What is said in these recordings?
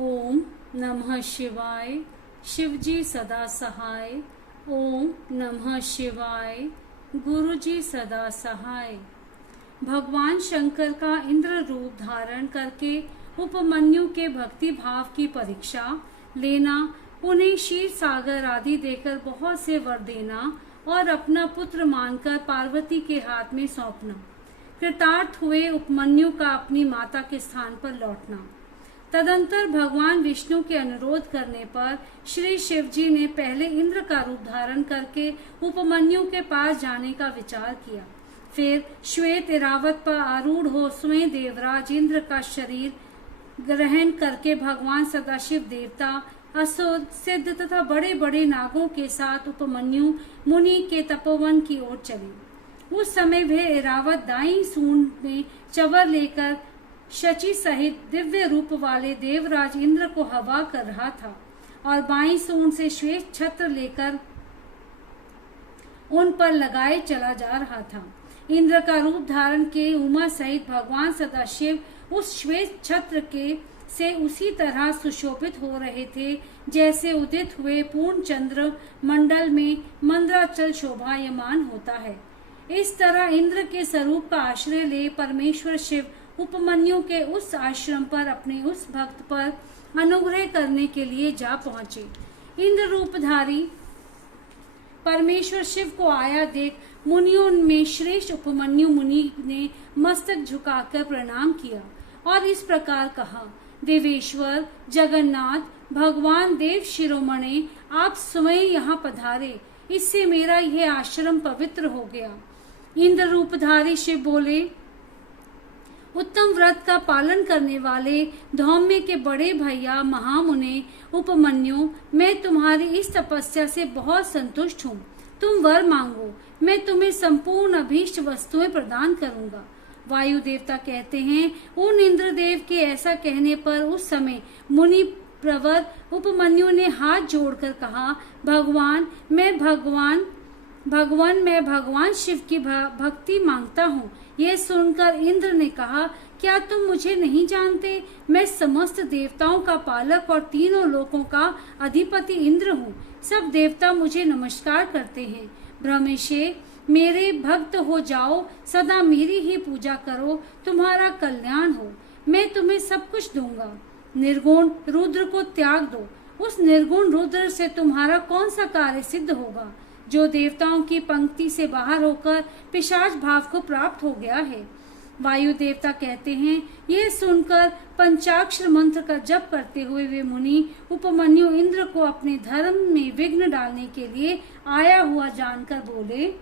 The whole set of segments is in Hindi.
ओम नमः शिवाय। शिवजी सदा सहाय। ओम नमः शिवाय। गुरुजी सदा सहाय। भगवान शंकर का इंद्र रूप धारण करके उपमन्यु के भक्ति भाव की परीक्षा लेना, उन्हें क्षीर सागर आदि देकर बहुत से वर देना और अपना पुत्र मानकर पार्वती के हाथ में सौंपना। कृतार्थ हुए उपमन्यु का अपनी माता के स्थान पर लौटना। तदंतर भगवान विष्णु के अनुरोध करने पर श्री शिवजी ने पहले इंद्र का रूप धारण करके उपमन्यु के पास जाने का विचार किया। फिर श्वेत ऐरावत पर आरूढ़ हो स्वयं देवराज इंद्र का शरीर ग्रहण करके भगवान सदाशिव देवता, असुर, सिद्ध तथा बड़े बड़े नागों के साथ उपमन्यु मुनि के तपोवन की ओर चले। उस समय वह ऐरावत दाई सूंड में चवर लेकर शची सहित दिव्य रूप वाले देवराज इंद्र को हवा कर रहा था और बाई सूंड से श्वेत छत्र लेकर उन पर लगाए चला जा रहा था। इंद्र का रूप धारण के उमा सहित भगवान सदाशिव उस श्वेत छत्र के से उसी तरह सुशोभित हो रहे थे जैसे उदित हुए पूर्ण चंद्र मंडल में मंद्राचल शोभायमान होता है। इस तरह इंद्र के स्वरूप का आश्रय ले परमेश्वर शिव उपमन्यु के उस आश्रम पर अपने उस भक्त पर अनुग्रह करने के लिए जा पहुंचे। इंद्र रूपधारी परमेश्वर शिव को आया देख मुनियों में श्रेष्ठ उपमन्यु मुनि ने मस्तक झुकाकर प्रणाम किया और इस प्रकार कहा, देवेश्वर जगन्नाथ भगवान देव शिरोमणि, आप स्वयं यहाँ पधारे, इससे मेरा यह आश्रम पवित्र हो गया। इंद्र रूपधारी शिव बोले, उत्तम व्रत का पालन करने वाले धौम्य के बड़े भैया महामुने उपमन्यु, मैं तुम्हारी इस तपस्या से बहुत संतुष्ट हूँ। तुम वर मांगो, मैं तुम्हें संपूर्ण अभीष्ट वस्तुएं प्रदान करूंगा। वायु देवता कहते हैं, उन इंद्रदेव के ऐसा कहने पर उस समय मुनि प्रवर उपमन्यु ने हाथ जोड़कर कहा, मैं भगवान शिव की भक्ति मांगता हूँ। यह सुनकर इंद्र ने कहा, क्या तुम मुझे नहीं जानते? मैं समस्त देवताओं का पालक और तीनों लोकों का अधिपति इंद्र हूँ। सब देवता मुझे नमस्कार करते हैं। ब्रह्मेशे, मेरे भक्त हो जाओ, सदा मेरी ही पूजा करो, तुम्हारा कल्याण हो। मैं तुम्हें सब कुछ दूंगा। निर्गुण रुद्र को त्याग दो। उस निर्गुण रुद्र से तुम्हारा कौन सा कार्य सिद्ध होगा, जो देवताओं की पंक्ति से बाहर होकर पिशाच भाव को प्राप्त हो गया है। वायु देवता कहते हैं, यह सुनकर पंचाक्षर मंत्र का जप करते हुए वे मुनि उपमन्यु इंद्र को अपने धर्म में विघ्न डालने के लिए आया हुआ जानकर बोले।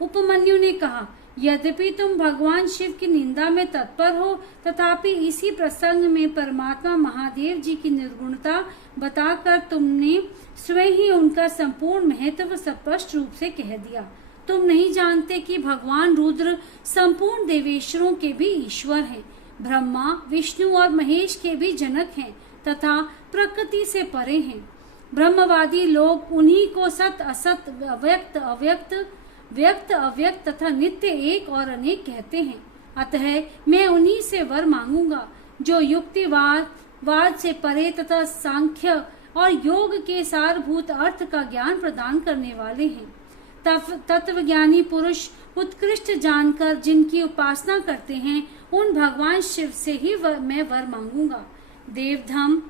उपमन्यु ने कहा, यद्यपि तुम भगवान शिव की निंदा में तत्पर हो, तथापि इसी प्रसंग में परमात्मा महादेव जी की निर्गुणता बताकर तुमने स्वयं ही उनका संपूर्ण महत्व स्पष्ट रूप से कह दिया। तुम नहीं जानते कि भगवान रुद्र संपूर्ण देवेश्वरों के भी ईश्वर हैं, ब्रह्मा विष्णु और महेश के भी जनक हैं तथा प्रकृति से परे हैं। ब्रह्मवादी लोग उन्हीं को सत असत व्यक्त अव्यक्त तथा नित्य एक और अनेक कहते हैं। अतः मैं उन्हीं से वर मांगूंगा जो युक्तिवाद से परे तथा सांख्य और योग के सारभूत अर्थ का ज्ञान प्रदान करने वाले हैं। तत्वज्ञानी पुरुष उत्कृष्ट जानकर जिनकी उपासना करते हैं, उन भगवान शिव से ही मैं वर मांगूंगा। देवधम,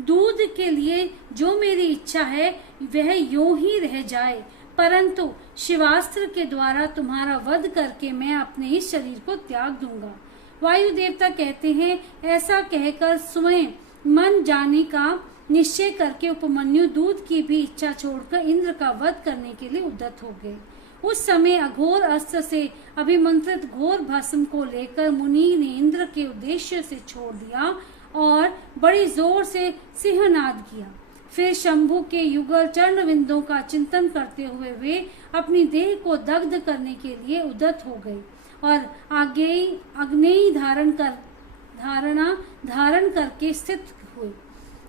दूध के लिए जो मेरी इच्छा है वह यूं ही रह जाए, परंतु शिवास्त्र के द्वारा तुम्हारा वध करके मैं अपने इस शरीर को त्याग दूंगा। वायु देवता कहते हैं, ऐसा कहकर स्वयं मन जाने का निश्चय करके उपमन्यु दूध की भी इच्छा छोड़कर इंद्र का वध करने के लिए उद्यत हो गए। उस समय अघोर अस्त्र से अभिमंत्रित घोर भस्म को लेकर मुनि ने इंद्र के उद्देश्य से छोड़ दिया और बड़ी जोर से सिंहनाद किया। फिर शंभु के युगल चरण विंदों का चिंतन करते हुए वे अपनी देह को दग्ध करने के लिए उद्यत हो गए और आग्नेयी धारण करके स्थित हुए।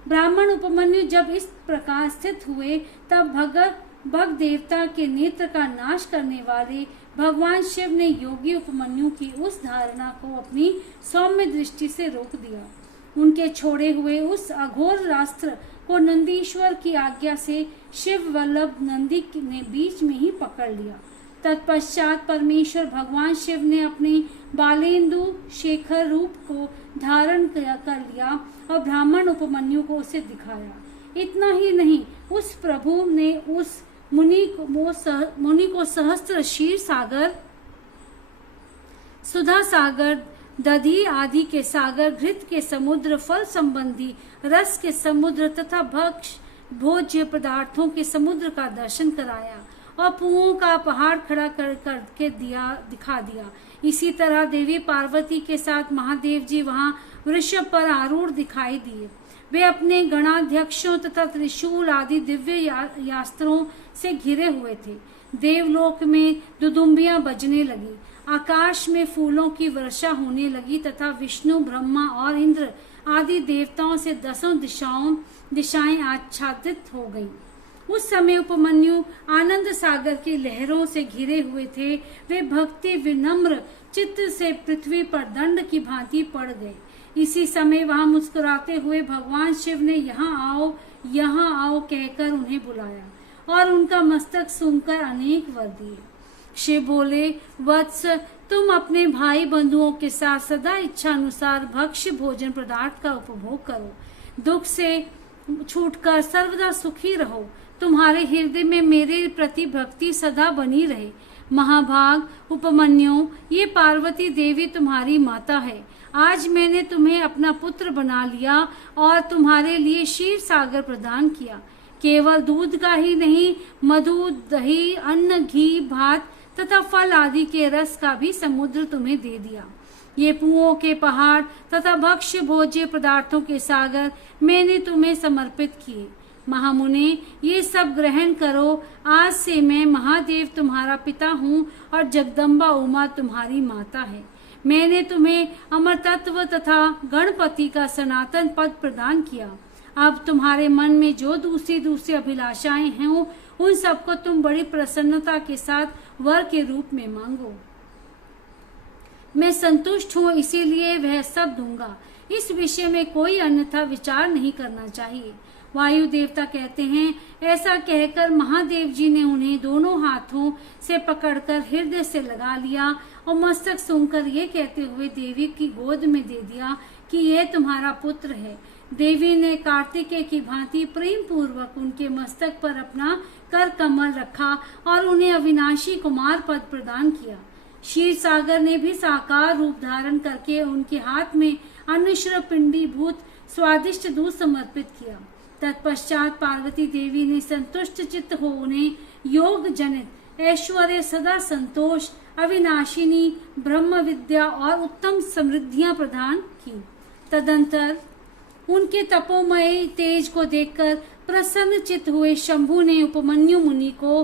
ब्राह्मण उपमन्यु जब इस प्रकार स्थित हुए, तब भग देवता के नेत्र का नाश करने वाले भगवान शिव ने योगी उपमन्यु की उस धारणा को अपनी सौम्य दृष्टि से रोक दिया। उनके छोड़े हुए उस अघोर रास्त्र को नंदीश्वर की आज्ञा से शिव वल्लभ नंदी ने बीच में ही पकड़ लिया। तत्पश्चात परमेश्वर भगवान शिव ने अपने बालेंदु शेखर रूप को धारण कर लिया और ब्राह्मण उपमन्यु को उसे दिखाया। इतना ही नहीं, उस प्रभु ने उस मुनि को सहस्त्र क्षीर सागर, सुधा सागर, दधी आदि के सागर, घृत के समुद्र, फल संबंधी रस के समुद्र तथा भोज्य पदार्थों के समुद्र का दर्शन कराया और पुओं का पहाड़ खड़ा करके दिखा दिया। इसी तरह देवी पार्वती के साथ महादेव जी वहां वृषभ पर आरूढ़ दिखाई दिए। वे अपने गणाध्यक्षों तथा त्रिशूल आदि दिव्य यास्त्रों से घिरे हुए थे। देवलोक में दुदुम्बियां बजने लगी, आकाश में फूलों की वर्षा होने लगी तथा विष्णु, ब्रह्मा और इंद्र आदि देवताओं से 10 दिशाएं आच्छादित हो गईं। उस समय उपमन्यु आनंद सागर की लहरों से घिरे हुए थे। वे भक्ति विनम्र चित्त से पृथ्वी पर दंड की भांति पड़ गए। इसी समय वहां मुस्कुराते हुए भगवान शिव ने यहाँ आओ कहकर उन्हें बुलाया और उनका मस्तक सूंघकर अनेक वर दिए। शिव बोले, वत्स, तुम अपने भाई बंधुओं के साथ सदा इच्छा अनुसार भक्ष्य भोजन पदार्थ का उपभोग करो। दुख से छूटकर सर्वदा सुखी रहो। तुम्हारे हृदय में मेरे प्रति भक्ति सदा बनी रहे। महाभाग उपमन्यु, ये पार्वती देवी तुम्हारी माता है। आज मैंने तुम्हें अपना पुत्र बना लिया और तुम्हारे लिए क्षीर सागर प्रदान किया। केवल दूध का ही नहीं, मधु, दही, अन्न, घी, भात तथा फल आदि के रस का भी समुद्र तुम्हें दे दिया। ये पुओं के पहाड़ तथा भक्ष्य भोज्य पदार्थों के सागर मैंने तुम्हें समर्पित किए। महामुने, ये सब ग्रहण करो। आज से मैं महादेव तुम्हारा पिता हूँ और जगदम्बा उमा तुम्हारी माता है। मैंने तुम्हें अमर तत्व तथा गणपति का सनातन पद प्रदान किया। अब तुम्हारे मन में जो दूसरी अभिलाषाएं हैं उन सबको तुम बड़ी प्रसन्नता के साथ वर के रूप में मांगो। मैं संतुष्ट हूँ, इसीलिए वह सब दूंगा। इस विषय में कोई अन्यथा विचार नहीं करना चाहिए। वायु देवता कहते हैं, ऐसा कहकर महादेव जी ने उन्हें दोनों हाथों से पकड़कर हृदय से लगा लिया और मस्तक सूंघकर ये कहते हुए देवी की गोद में दे दिया कि यह तुम्हारा पुत्र है। देवी ने कार्तिकेय की भांति प्रेम पूर्वक उनके मस्तक पर अपना कर कमल रखा और उन्हें अविनाशी कुमार पद प्रदान किया। क्षीर सागर ने भी साकार रूप धारण करके उनके हाथ में अनुश्र पिंडी भूत स्वादिष्ट दूध समर्पित किया। तत्पश्चात पार्वती देवी ने संतुष्ट चित्त हो उन्हें योग जनित ऐश्वर्य, सदा संतोष, अविनाशिनी ब्रह्म विद्या और उत्तम समृद्धियां प्रदान की। तदंतर उनके तपोमय तेज को देखकर प्रसन्न चित्त हुए शंभु ने उपमन्यु मुनि को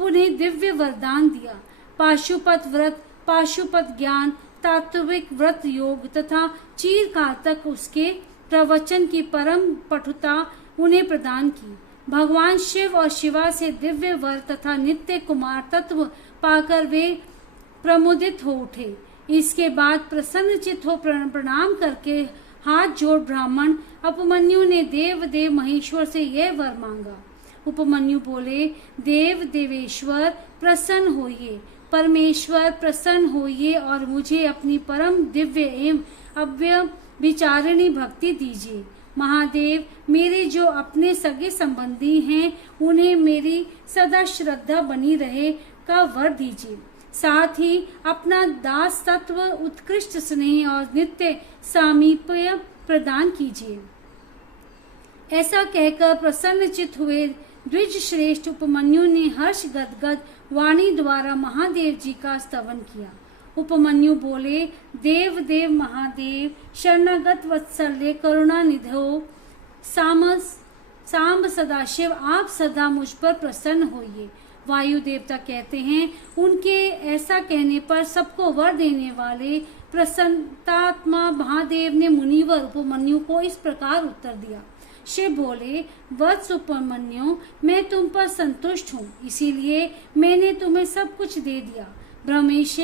उन्हें दिव्य वरदान दिया। पाशुपत व्रत, पाशुपत ज्ञान, तात्विक व्रत योग तथा चिरकाल तक उसके प्रवचन की परम पटुता उन्हें प्रदान की। भगवान शिव और शिवा से दिव्य वर तथा नित्य कुमार तत्व पाकर वे प्रमुदित हो उठे। इसके बाद प्रसन्न चित्त हो प्रणाम करके हाथ जोड़ ब्राह्मण उपमन्यु ने देव महेश्वर से यह वर मांगा। उपमन्यु बोले, देव देवेश्वर प्रसन्न होइए, परमेश्वर प्रसन्न होइए और मुझे अपनी परम दिव्य एवं अव्यभिचारिणी भक्ति दीजिए। महादेव, मेरे जो अपने सगे संबंधी हैं उन्हें मेरी सदा श्रद्धा बनी रहे का वर दीजिए। साथ ही अपना दास तत्व, उत्कृष्ट स्नेह और नित्य सामीप्य प्रदान कीजिए। ऐसा कहकर प्रसन्न चित्त हुए द्विज श्रेष्ठ उपमन्यु ने हर्ष गदगद वाणी द्वारा महादेव जी का स्तवन किया। उपमन्यु बोले, देव महादेव, शरणागत वत्सल्य, करुणा निधो, सांब सदाशिव, आप सदा मुझ पर प्रसन्न होइए। वायु देवता कहते हैं, उनके ऐसा कहने पर सबको वर देने वाले प्रसन्नात्मा महादेव ने मुनिवर उपमन्यु को इस प्रकार उत्तर दिया। शिव बोले, वत्स उपमन्यु, मैं तुम पर संतुष्ट हूँ, इसीलिए मैंने तुम्हें सब कुछ दे दिया। ब्रह्मेश,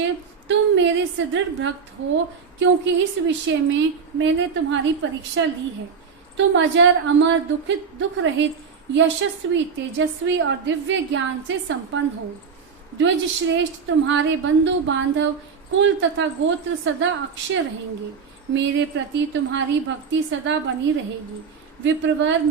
तुम मेरे सुदृढ़ भक्त हो, क्योंकि इस विषय में मैंने तुम्हारी परीक्षा ली है। तुम अजर, अमर, दुख रहित, यशस्वी, तेजस्वी और दिव्य ज्ञान से संपन्न हो। द्विज श्रेष्ठ, तुम्हारे बंधु बांधव, कुल तथा गोत्र सदा अक्षय रहेंगे। मेरे प्रति तुम्हारी भक्ति सदा बनी रहेगी। विप्रवर,